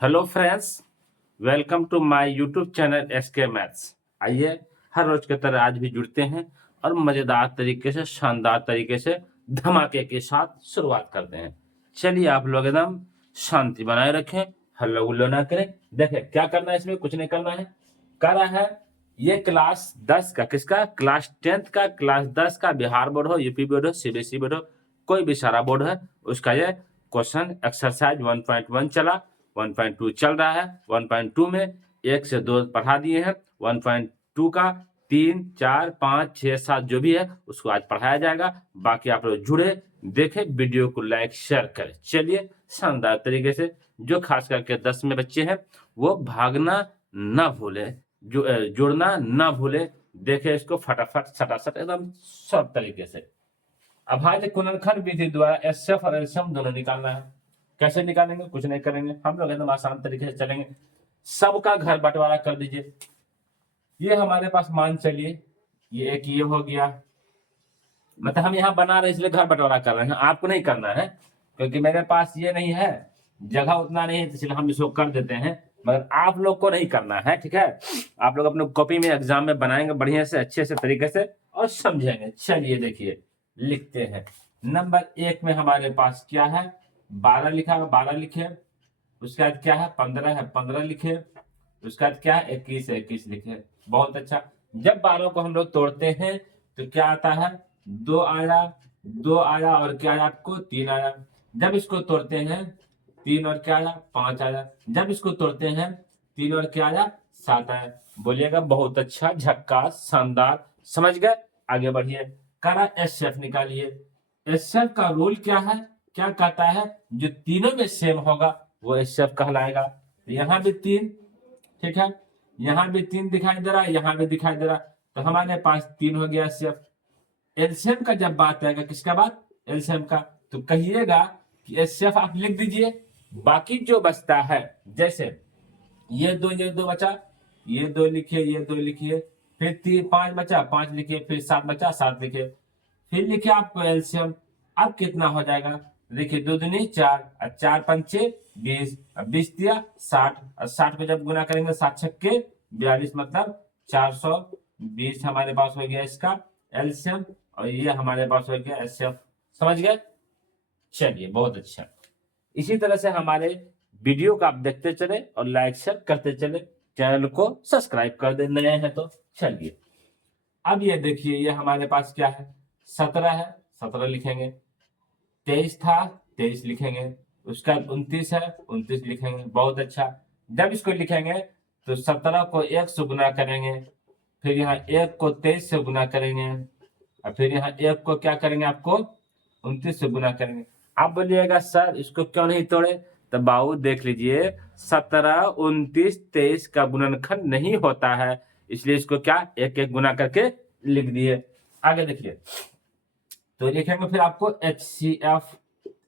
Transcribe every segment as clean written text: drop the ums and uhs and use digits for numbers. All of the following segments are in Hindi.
Hello friends, welcome to my YouTube channel SK maths. आइए हर रोज की तरह आज भी जुड़ते हैं और मज़ेदार तरीके से, शानदार तरीके से, धमाके के साथ शुरुआत करते हैं। चलिए आप लोग एकदम शांति बनाए रखें, हल्ला गुल्ला ना करें। देखें क्या करना है, इसमें कुछ नहीं करना है। कर रहा है ये क्लास 10 का, किसका? क्लास 10th का, क्लास 10 का, बिहार बोर्ड हो, यूपी बोर्ड हो, सीबीएसई बोर्ड हो, कोई भी सारा बोर्ड है, उसका ये क्वेश्चन एक्सरसाइज 1.1 चला, 1.2 चल रहा है। 1.2 में 1 से 2 पढ़ा दिए हैं। 1.2 का 3, 4, 5, 6, 7 जो भी है उसको आज पढ़ाया जाएगा। बाकी आप लोग जुड़े, देखें, वीडियो को लाइक शेयर करें। चलिए शानदार तरीके से, जो खास करके 10 में बच्चे हैं वो भागना ना भूले, जोड़ना ना भूले। देखे इसको फटाफट सटासट एकदम सब तरीके से। अभाज्य गुणनखंड विधि द्वारा एचसीएफ और एलसीएम दोनों निकालना है। कैसे निकालेंगे? कुछ नहीं करेंगे, हम लोग एकदम आसान तरीके से चलेंगे। सबका घर बंटवारा कर दीजिए। ये हमारे पास मान चलिए, ये एक ये हो गया, मतलब हम यहाँ बना रहे इसलिए घर बंटवारा कर रहे हैं, आपको नहीं करना है क्योंकि मेरे पास ये नहीं है, जगह उतना नहीं है, इसलिए हम इसको कर देते हैं। मगर आप लोग को नहीं करना है, ठीक है? आप लोग अपने कॉपी में एग्जाम में बनाएंगे बढ़िया से, अच्छे से तरीके से और समझेंगे। चलिए देखिए, लिखते हैं। नंबर 1 में हमारे पास क्या है? 12 लिखा है, 12 लिखे। उसके बाद क्या है? 15 है, 15 लिखे। उसके बाद क्या है? 21 है, 21 लिखे। बहुत अच्छा। जब 12 को हम लोग तोड़ते हैं तो क्या आता है? 2 आया, 2 आया और क्या आया आपको? 3 आया। जब इसको तोड़ते हैं 3 और क्या आया? 5 आया। जब इसको तोड़ते हैं 3 और क्या आया? 7 आया। बोलिएगा बहुत अच्छा, झक्कास, शानदार। समझ गए? आगे बढ़िए। करा एचसीएफ निकालिए। एचसीएफ का रूल क्या है? क्या कहता है? जो तीनों में सेम होगा वो एचसीएफ कहलाएगा। यहाँ भी 3, ठीक है, यहाँ भी 3 दिखाई दे रहा है, यहाँ भी दिखाई दे रहा है, तो हमारे पास 3 हो गया एचसीएफ। एलसीएम का जब बात आएगा, किसका बात? एलसीएम का, तो कहिएगा कि एचसीएफ आप लिख दीजिए। बाकी जो बचता है, जैसे ये दो बचा, ये 2 लिखिए, ये 2 लिखिए, फिर 3, 5 बचा, 5 लिखिए, फिर 7 बचा, 7 लिखिए, फिर लिखिए आपको एलसीएम। अब कितना हो जाएगा? देखिए 2 दूनी 4 और 4 पंचे 20, अब 20 दिया 60, और 60 को जब गुना करेंगे 7 छक्के 42, मतलब 420 हमारे पास हो गया इसका एलसीएम, और ये हमारे पास हो गया एचसीएफ। समझ गए? चलिए बहुत अच्छा। इसी तरह से हमारे वीडियो को आप देखते चले और लाइक शेयर करते चले, चैनल को सब्सक्राइब कर दे नए हैं तो। चलिए अब ये देखिए, ये हमारे पास क्या है? 17 है, 17 लिखेंगे। 23 था, 23 लिखेंगे। उसका 29 है, 29 लिखेंगे। बहुत अच्छा। जब इसको लिखेंगे तो 17 को 1 से गुना करेंगे, फिर यहाँ 1 को 23 से गुना करेंगे, और फिर यहाँ 1 को क्या करेंगे? आपको 29 से गुना करेंगे। आप बोलिएगा सर इसको क्यों नहीं तोड़े? तो बाबू देख लीजिए, 17, 29, 23 का गुणनखंड नहीं होता है, इसलिए इसको क्या एक एक गुना करके लिख दिए। आगे देखिए, तो लिखेंगे फिर आपको एचसीएफ।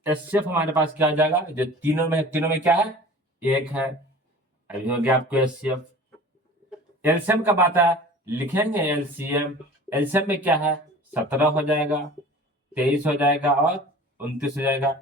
एचसीएफ हमारे पास क्या आ जाएगा? जो तीनों में, तीनों में क्या है? 1 है। अभी हो गया आपको एचसीएफ। एलसीएम का बात है, लिखेंगे एलसीएम। एलसीएम में क्या है? 17 हो जाएगा, 23 हो जाएगा और 29 हो जाएगा।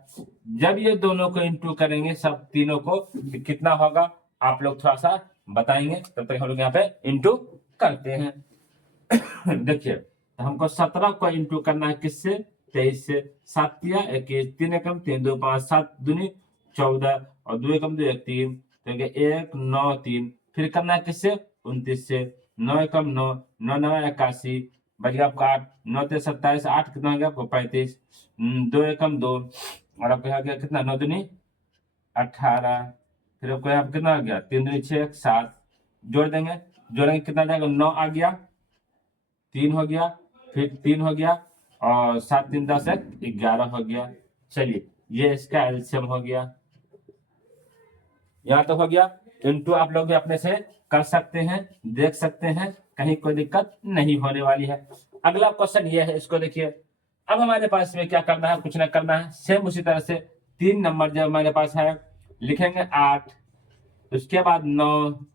जब ये दोनों को इंटू करेंगे, सब तीनों को, तो कितना होगा? आप लोग थोड़ा सा बताएंगे, तब तक हम लोग यहाँ पे इंटू करते हैं। देखिए, तो हमको 17 को इंटू करना है किससे? 23 से। 7 दिया 21, 3 एकम 3, 2 5, 7 दूनी 14, और 2 एकम 2, 1 3, तो 1 9 3। फिर करना है किससे? 29 से। 9 एकम 9, 9 9 81, बच गया आपका 8, 9 3 27, 8 कितना हो गया आपको? 35, 2 एकम 2, और आपको यहाँ गया कितना? 9 दूनी 18, फिर आपको यहाँ कितना हो गया? 3 दूनी 6, 7, जोड़ देंगे, जोड़ेंगे कितना आ जाएगा? 9 आ गया, 3 हो गया, फिर 3 हो गया, और 7 3 10 11 हो गया। चलिए ये इसका एलसीएम हो गया। यहाँ तो हो गया। इंटू आप लोग भी अपने से कर सकते हैं, देख सकते हैं, कहीं कोई दिक्कत नहीं होने वाली है। अगला क्वेश्चन ये है, इसको देखिए। अब हमारे पास में क्या करना है? कुछ ना करना है, सेम उसी तरह से 3 नंबर जब हमारे पास है, लिखेंगे 8, उसके बाद 9,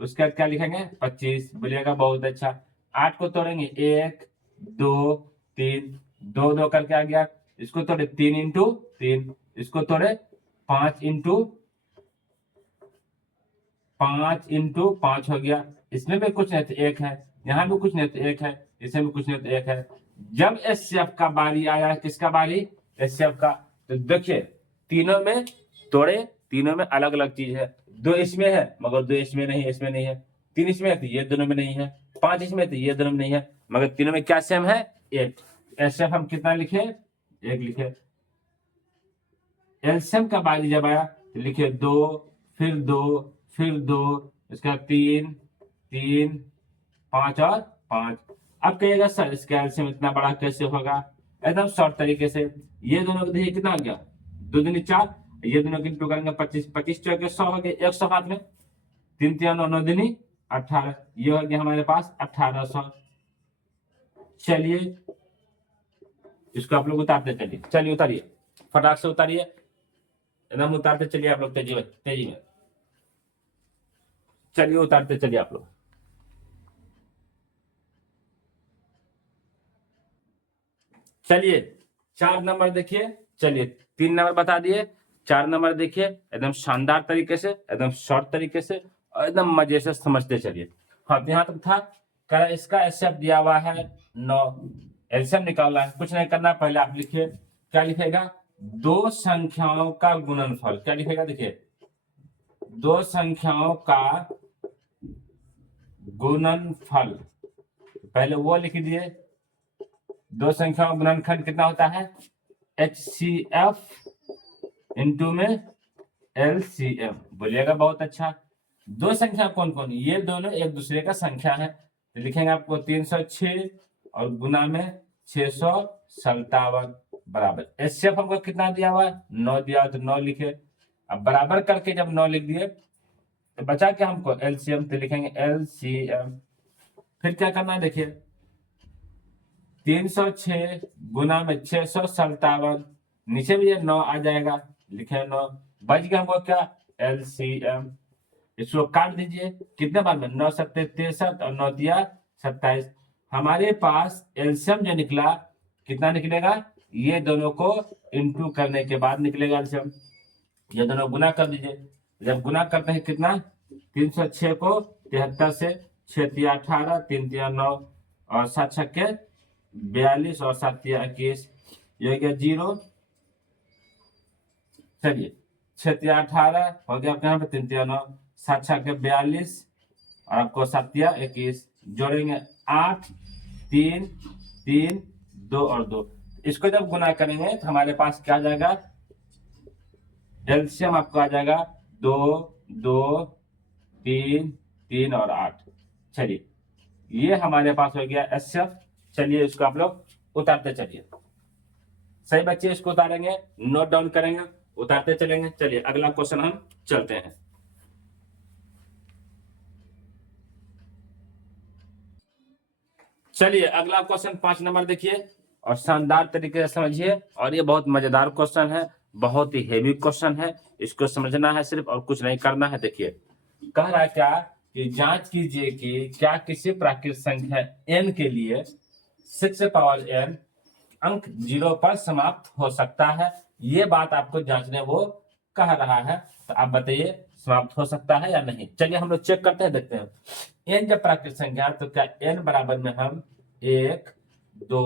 उसके बाद क्या लिखेंगे? 25। बोलिएगा बहुत अच्छा। 8 को तोड़ेंगे 1 2 3, 2 2 करके आ गया। इसको तोड़े 3 इंटू 3, इसको तोड़े 5 इंटू 5 इंटू 5 हो गया, इसमें भी कुछ नहीं तो 1 है, यहाँ भी कुछ नहीं तो 1 है, इसमें भी कुछ नहीं तो 1 है। जब एचसीएफ का बारी आया, किसका बारी, एचसीएफ का, तो देखिए तीनों में तोड़े, तीनों में अलग अलग चीज है, 2 इसमें है मगर 2 इसमें नहीं, इसमें नहीं है, 3 इसमें है तो ये दोनों में नहीं है, 5 इसमें है तो ये दोनों में नहीं है, मगर तीनों में क्या सेम है, 1। एचसीएफ हम कितना लिखे, 1 लिखे। एलसीएम का बारी जब आया तो लिखे 2, फिर 2, फिर 2, इसका 3, 3, 5 और 5। अब कहिएगा सर इसका एलसीएम इतना बड़ा कैसे होगा, एकदम शॉर्ट तरीके से, ये दोनों को देखिए कितना हो गया, 2 दूनी 4, ये दोनों की इंटू करेंगे 25, 25 चौके 100 हो गए, 100 हाथ में, 3 3 9 9 दूनी 18, ये हो गया हमारे पास 1800। चलिए इसको आप लोग उतारते चलिए, चलिए उतारिए, फटाक से उतारिए, एकदम उतारते चलिए आप लोग, तेजी में, तेजी में, चलिए उतारते चलिए आप लोग। चलिए 4 नंबर देखिए, चलिए 3 नंबर बता दिए, 4 नंबर देखिए, एकदम शानदार तरीके से, एकदम शॉर्ट तरीके से और एकदम मजे से समझते चलिए। हाँ तो यहाँ तक था, कह इसका एचसीएफ दिया हुआ है 9, एलसीएम निकालना है, कुछ नहीं करना, पहले आप लिखिए, क्या लिखेगा, 2 संख्याओं का गुणनफल, क्या लिखेगा, देखिए 2 संख्याओं का गुणनफल, पहले वो लिख दिए, 2 संख्याओं का गुणनखंड कितना होता है, HCF इंटू में LCM, बोलिएगा बहुत अच्छा। 2 संख्या कौन कौन, ये दोनों एक दूसरे का संख्या है, तो लिखेंगे आपको 306 और गुना में 657 बराबर, एचसीएफ हमको कितना दिया हुआ है, 9 दिया, तो 9 लिखे। अब बराबर करके जब 9 लिख दिए तो बचा क्या हमको, एलसीएम, तो लिखेंगे LCM। फिर क्या करना है, देखिए 306 गुना में 657, नीचे भी ये 9 आ जाएगा, लिखे 9, बच गया हमको क्या, LCM। इसको काट दीजिए, कितने बार में, 9 7 63 और 9 दिया 27, हमारे पास एलसीएम जो निकला कितना निकलेगा, ये दोनों को इंटू करने के बाद निकलेगा एलसीएम, ये दोनों गुना कर दीजिए, जब गुना करते हैं कितना, 306 को 73 से, 6 3 18, 3 3 9 और 7 6 42 और 7 3 21, ये हो गया 0। चलिए 6 3 18 हो गया आपके यहाँ पे, 3 3 9, 7 6 42 और आपको 7 3 21, जोड़ेंगे 8 3 3 2 और 2, इसको जब गुना करेंगे तो हमारे पास क्या आ जाएगा, एलसीएम आपको आ जाएगा 2 2 3 3 और 8। चलिए ये हमारे पास हो गया एचसीएफ। चलिए इसको आप लोग उतारते चलिए, सही बच्चे इसको उतारेंगे, नोट डाउन करेंगे, उतारते चलेंगे। चलिए अगला क्वेश्चन हम चलते हैं। चलिए अगला क्वेश्चन 5 नंबर देखिए और शानदार तरीके से समझिए, और ये बहुत मजेदार क्वेश्चन है, बहुत ही हेवी क्वेश्चन है, इसको समझना है सिर्फ और कुछ नहीं करना है। देखिए कह रहा है क्या कि जांच कीजिए कि क्या किसी प्राकृतिक संख्या n के लिए 6 पावर n अंक 0 पर समाप्त हो सकता है, ये बात आपको जांचने वो कह रहा है, तो आप बताइए समाप्त हो सकता है या नहीं। चलिए हम लोग चेक करते हैं, देखते हैं। n जब प्राकृतिक संख्या है तो क्या n बराबर में हम 1 2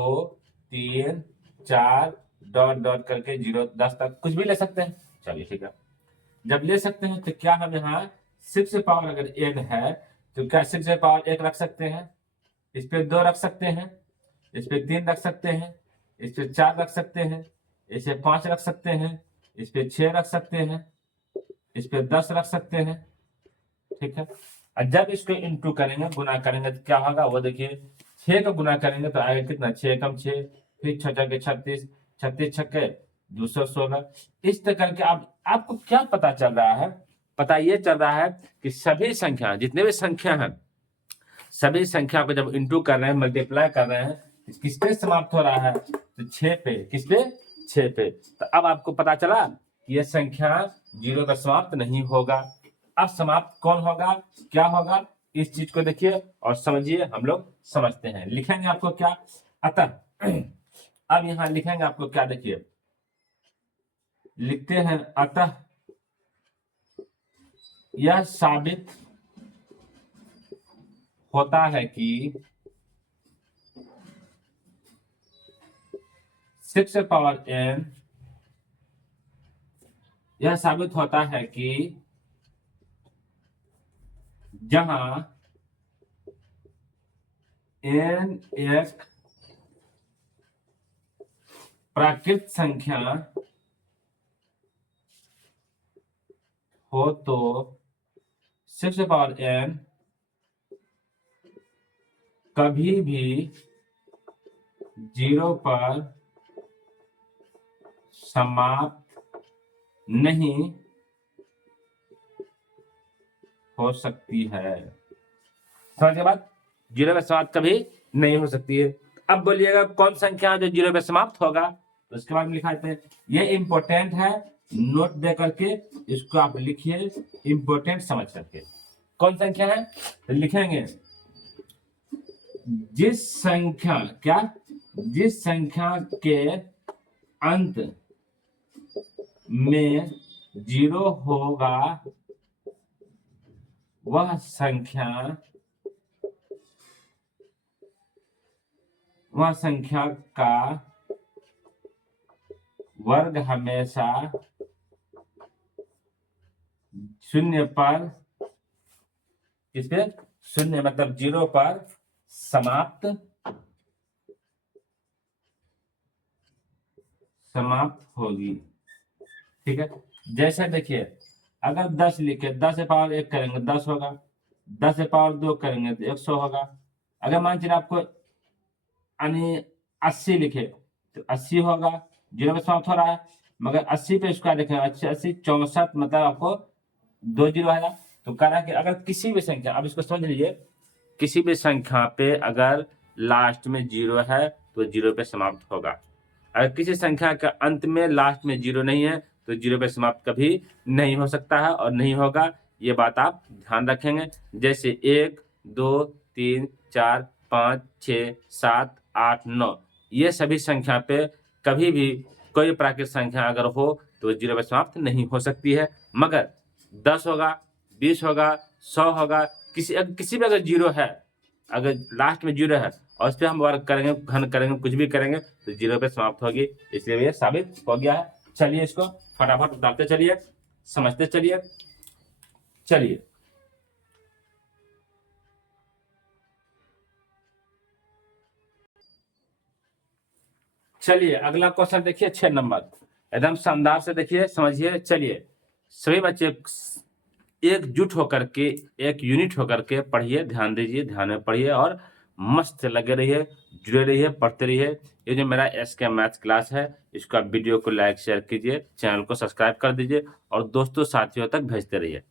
3 4 डॉट डॉट करके 0 10 तक कुछ भी ले सकते हैं। चलिए ठीक है, जब ले सकते हैं तो क्या हम यहाँ 6 पावर अगर n है तो क्या 6 पावर 1 रख सकते हैं, इस पे 2 रख सकते हैं, इस पे 3 रख सकते हैं, इस पे 4 रख सकते हैं, इस पे 5 रख सकते हैं, इस पे 6 रख सकते हैं, इस पे 10 रख सकते हैं। ठीक है, और जब इसको इंटू करेंगे, गुना करेंगे तो क्या होगा वो देखिए, 6 का गुना करेंगे तो आएगा कितना, 6 कम 6, फिर 6 के 36, 36 छक्के 216। इस तरह करके आपको क्या पता चल रहा है, पता ये चल रहा है कि सभी संख्या, जितने भी संख्या हैं, सभी संख्या को जब इंटू कर रहे हैं, मल्टीप्लाई कर रहे हैं, किस पे समाप्त हो रहा है, तो 6 पे, किस पे, 6 पे। तो अब आपको पता चला कि यह संख्या 0 पर समाप्त नहीं होगा। अब समाप्त कौन होगा, क्या होगा, इस चीज को देखिए और समझिए, हम लोग समझते हैं। लिखेंगे आपको क्या, अतः अब यहां लिखेंगे आपको क्या, देखिए लिखते हैं, अतः यह साबित होता है कि 6 पावर n, यह साबित होता है कि जहां n एक प्राकृत संख्या हो तो 6 पावर n कभी भी 0 पर समाप्त नहीं हो सकती है। समझ के बाद 0 पे समाप्त कभी नहीं हो सकती है। अब बोलिएगा कौन संख्या जो 0 पे समाप्त होगा, तो उसके बाद में लिखा है, ये इंपॉर्टेंट है, नोट दे करके इसको आप लिखिए, इंपॉर्टेंट समझ करके। कौन संख्या है तो लिखेंगे जिस संख्या के अंत में 0 होगा वह संख्या का वर्ग हमेशा 0 पर, इसमें 0 मतलब 0 पर समाप्त होगी। ठीक है, जैसे देखिए अगर 10 लिखे, 10 से पावर 1 करेंगे 10 होगा, 10 से पावर 2 करेंगे तो 100 होगा। अगर मान चलिए आपको 80 लिखे तो 80 होगा, 0 पे समाप्त हो रहा है, मगर 80 पे स्क्वायर लिखे 80 64, मतलब आपको 2 0 आएगा। तो कह रहा है कि अगर किसी भी संख्या, अब इसको समझ लीजिए, किसी भी संख्या पे अगर लास्ट में 0 है तो 0 पे समाप्त होगा। अगर किसी संख्या का अंत में लास्ट में 0 नहीं है तो 0 पे समाप्त कभी नहीं हो सकता है और नहीं होगा। ये बात आप ध्यान रखेंगे। जैसे 1 2 3 4 5 6 7 8 9, ये सभी संख्या पे कभी भी कोई प्राकृत संख्या अगर हो तो 0 पे समाप्त नहीं हो सकती है। मगर 10 होगा, 20 होगा, 100 होगा, किसी भी अगर 0 है, अगर लास्ट में 0 है और इस पर हम वर्क करेंगे, घन करेंगे, कुछ भी करेंगे तो 0 पे समाप्त होगी। इसलिए ये साबित हो गया है। चलिए इसको फटाफट बताते चलिए, समझते चलिए। चलिए अगला क्वेश्चन देखिए, 6 नंबर, एकदम शानदार से देखिए, समझिए। चलिए सभी बच्चे एकजुट होकर के, एक यूनिट होकर के पढ़िए, ध्यान दीजिए, ध्यान में पढ़िए और मस्त लगे रहिए, जुड़े रहिए, पढ़ते रहिए। ये जो मेरा एसके मैथ्स क्लास है, इसको आप वीडियो को लाइक शेयर कीजिए, चैनल को सब्सक्राइब कर दीजिए और दोस्तों साथियों तक भेजते रहिए।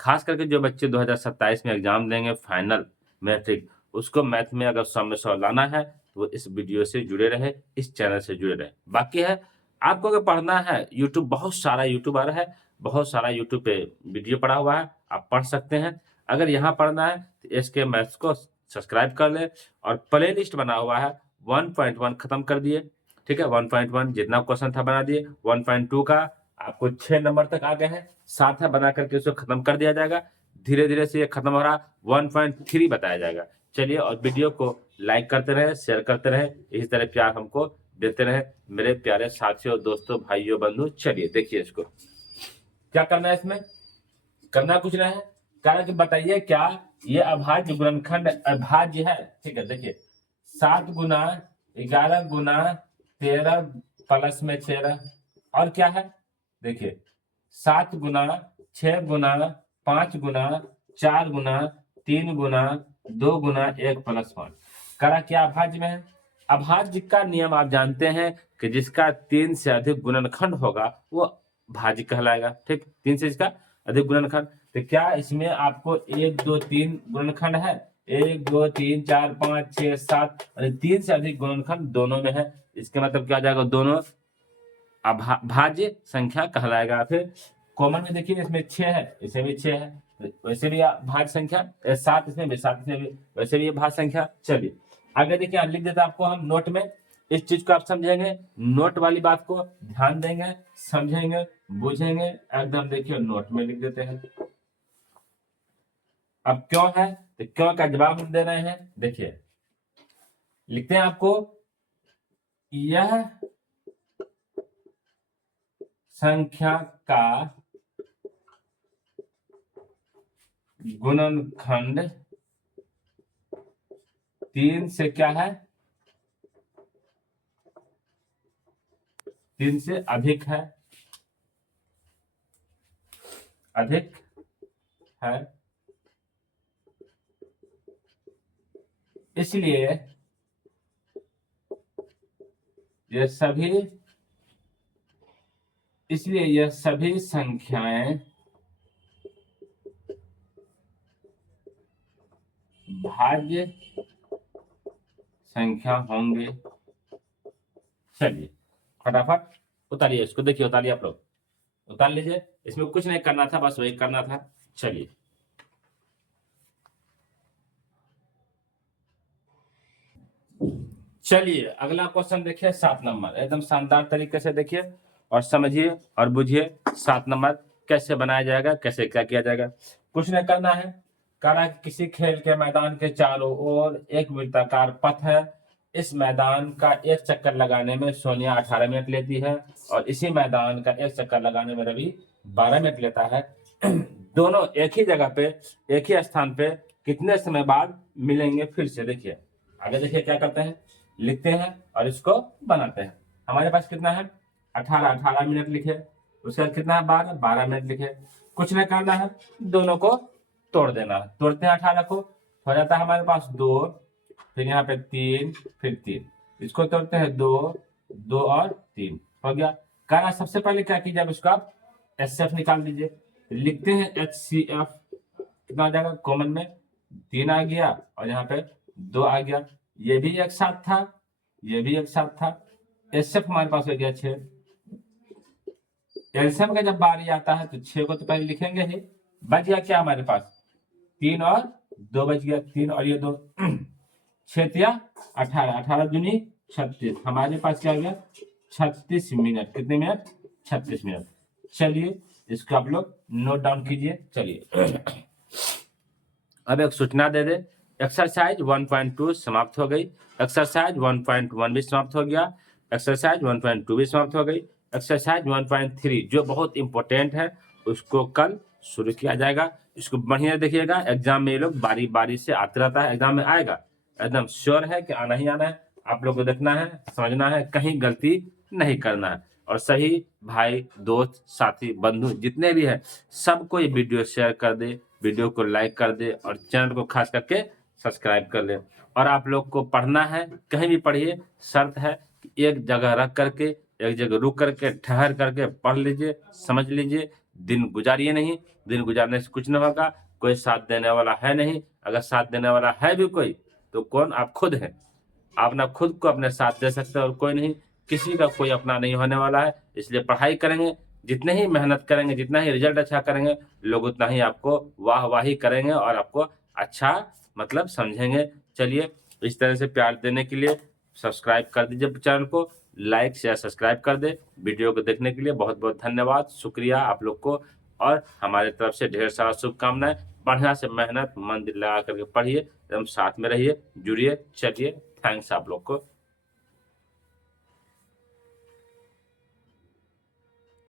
खास करके जो बच्चे 2027 में एग्जाम देंगे फाइनल मैट्रिक, उसको मैथ में अगर 100 में 100 लाना है तो वो इस वीडियो से जुड़े रहे, इस चैनल से जुड़े रहे। बाकी है आपको अगर पढ़ना है, यूट्यूब बहुत सारा यूट्यूबर है, बहुत सारा यूट्यूब पे वीडियो पड़ा हुआ है, आप पढ़ सकते हैं। अगर यहाँ पढ़ना है तो एसके मैथ्स को सब्सक्राइब कर ले और प्ले लिस्ट बना हुआ है, 1.1 खत्म कर दिए। ठीक है, 1.1 जितना क्वेश्चन था बना दिए, 1.2 का आपको 6 नंबर तक आ गए हैं, 7 है, बना करके उसको खत्म कर दिया जाएगा। धीरे धीरे से ये खत्म हो रहा, 1.3 बताया जाएगा। चलिए, और वीडियो को लाइक करते रहे, शेयर करते रहे, इसी तरह प्यार हमको देते रहे मेरे प्यारे साथियों, दोस्तों, भाइयों, बंधु। चलिए देखिए इसको क्या करना है, इसमें करना कुछ नहीं है, कारण कि बताइए क्या ये अभाज्य गुणनखंड अभाज्य है। ठीक है, देखिए 7 गुना 11 गुना 13 प्लस में 13, और क्या है देखिए 7 गुना 6 गुना 5 गुना 4 गुना 3 गुना 2 गुना 1 प्लस 1, करा क्या अभाज्य में है। अभाज्य का नियम आप जानते हैं कि जिसका 3 से अधिक गुणनखंड होगा वो भाज्य कहलाएगा। ठीक, 3 से इसका अधिक गुणनखंड, तो क्या इसमें आपको 1 2 3 गुणनखंड है, 1 2 3 4 5 6 7, और 3 से अधिक गुणनखंड दोनों में है। इसका मतलब क्या हो जाएगा, दोनों भाज्य संख्या कहलाएगा। फिर कॉमन में देखिए इसमें 6 है, इसे भी 6 है, वैसे भी भाज्य संख्या, 7 इसमें भी, 7 इसमें भी, वैसे भी भाज्य संख्या। चलिए आगे देखिए, लिख देता आपको हम नोट में, इस चीज को आप समझेंगे, नोट वाली बात को ध्यान देंगे, समझेंगे, बुझेंगे, एकदम देखिए नोट में लिख देते हैं। अब क्यों है तो क्यों का जवाब हम दे रहे हैं। देखिए लिखते हैं आपको, यह संख्या का गुणनखंड 3 से क्या है, 3 से अधिक है, अधिक है, इसलिए ये सभी संख्याएं भाज्य संख्या होंगे। चलिए फटाफट उतारिए इसको, देखिए उतारिए, आप लोग उतार लीजिए, इसमें कुछ नहीं करना था, बस वही करना था। चलिए चलिए अगला क्वेश्चन देखिए, 7 नंबर, एकदम शानदार तरीके से देखिए और समझिए और बुझिए 7 नंबर कैसे बनाया जाएगा, कैसे क्या किया जाएगा। कुछ नहीं करना है, करा किसी खेल के मैदान के चारों ओर एक वृत्ताकार पथ है, इस मैदान का एक चक्कर लगाने में सोनिया 18 मिनट लेती है और इसी मैदान का एक चक्कर लगाने में रवि 12 मिनट लेता है। दोनों एक ही जगह पे, एक ही स्थान पे कितने समय बाद मिलेंगे फिर से। देखिए आगे देखिए क्या करते हैं, लिखते हैं और इसको बनाते हैं। हमारे पास कितना है, 18 मिनट लिखे, उसके बाद कितना है 12 मिनट लिखे। कुछ नहीं करना है, दोनों को तोड़ देना, तोड़ते हैं 18 को, हो जाता है हमारे पास 2, फिर यहाँ पे 3, फिर 3, इसको तोड़ते हैं 2, 2 और 3, हो गया। करना सबसे पहले क्या कीजिए, अब इसको आप HCF निकाल दीजिए, लिखते हैं HCF, कितना आ जाएगा, कॉमन में 3 आ गया और यहाँ पे 2 आ गया, ये भी एक साथ था, ये भी एक साथ था, HCF हमारे पास हो गया 6। एलसीएम का जब बारी आता है तो 6 को तो पहले लिखेंगे ही, बच गया क्या हमारे पास, 3 और 2 बच गया, 3 और ये 2, 6 या 18, 18 दूनी 36, हमारे पास क्या हो गया 36 मिनट। कितने मिनट, 36 मिनट। चलिए इसको आप लोग नोट डाउन कीजिए। चलिए अब एक सूचना दे दे, एक्सरसाइज 1.2 समाप्त हो गई, एक्सरसाइज 1.1 भी समाप्त हो गया, एक्सरसाइज 1.2 भी समाप्त हो गई, एक्सरसाइज 1.3 जो बहुत इंपॉर्टेंट है उसको कल शुरू किया जाएगा। इसको बढ़िया देखिएगा, एग्जाम में ये लोग बारी बारी से आते रहता है, एग्जाम में आएगा, एकदम श्योर है कि आना ही आना है। आप लोग को देखना है, समझना है, कहीं गलती नहीं करना है। और सही भाई दोस्त साथी बंधु जितने भी हैं सबको ये वीडियो शेयर कर दे, वीडियो को लाइक कर दे और चैनल को खास करके सब्सक्राइब कर ले। और आप लोग को पढ़ना है, कहीं भी पढ़िए, शर्त है कि एक जगह रख करके, एक जगह रुक करके, ठहर करके पढ़ लीजिए, समझ लीजिए, दिन गुजारिए नहीं, दिन गुजारने से कुछ नहीं होगा, कोई साथ देने वाला है नहीं, अगर साथ देने वाला है भी कोई तो कौन, आप खुद हैं, आप ना खुद को अपने साथ दे सकते हैं और कोई नहीं, किसी का कोई अपना नहीं होने वाला है। इसलिए पढ़ाई करेंगे, जितने ही मेहनत करेंगे, जितना ही रिजल्ट अच्छा करेंगे, लोग उतना ही आपको वाहवाही करेंगे और आपको अच्छा मतलब समझेंगे। चलिए इस तरह से प्यार देने के लिए सब्सक्राइब कर दीजिए चैनल को, लाइक शेयर सब्सक्राइब कर दे। वीडियो को देखने के लिए बहुत बहुत धन्यवाद, शुक्रिया आप लोग को, और हमारे तरफ से ढेर सारा शुभकामनाएं। बढ़िया से मेहनत मन दिल लगा करके पढ़िए, एकदम साथ में रहिए, जुड़िए। चलिए थैंक्स आप लोग को।